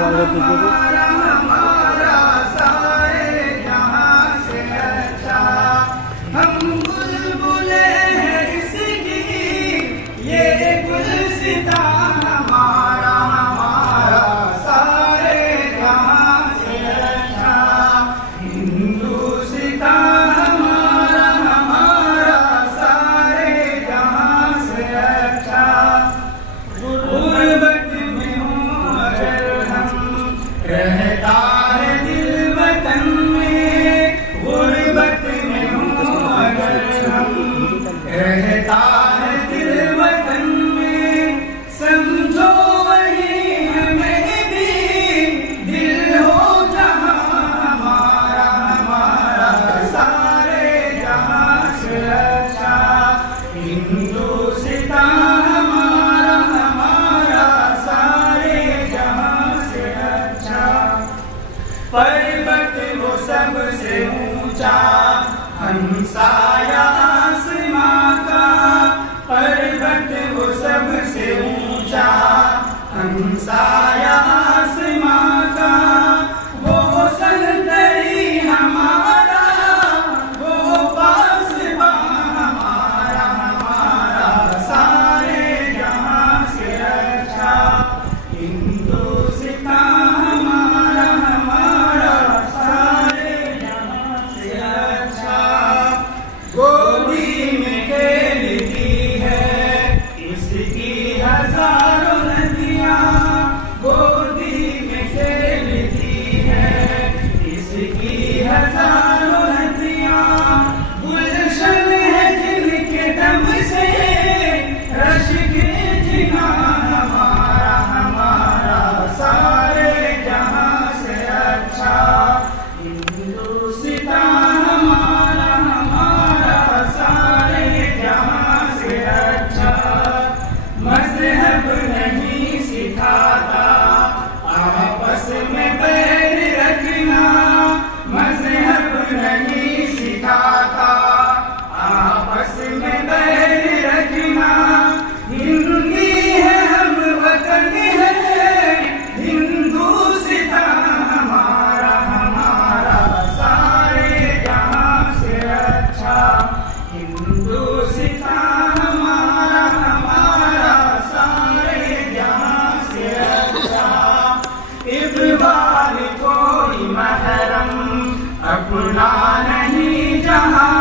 स्वागत कीजिए। रहता है दिल वतन में, गुर्बत में हूँ अगर हम, रहता है दिल वतन में, समझो वही हमें भी दिल हो जहाँ हमारा, हमारा सारे जहाँ से अच्छा हिंदुस्तान हमारा, हमारा सारे जहाँ से अच्छा। पर्वत वो सबसे ऊंचा हमसाया आसमां का, पर्वत वो सबसे ऊंचा हमसाया आसमां का, वो सल्तनती हमारा, वो पासबां हमारा, हमारा सारे जहां से अच्छा हिंदुस्तान हमारा, हमारा सारे जहां से अच्छा। गोदी में खेलती है इसकी हजारों नदियां, गोदी में खेलती है इसकी हजारों नदियां, गुलशन है जिनके दम से रश के जिना हमारा, हमारा सारे जहां से अच्छा हिंदुस्तान हमारा, हमारा सारे जहां से अच्छा। मजहब नहीं सिखाता आपस में बैर रखना, मजहब नहीं सिखाता आपस में बैर रखना, हिंदी है हम वतन है हिंदुस्तान हमारा, हमारा सारे जहां से अच्छा हिंदुस्तान हमारा, हमारा सारे जहां से अच्छा। इकबाल कोई महरम अपना नहीं जहां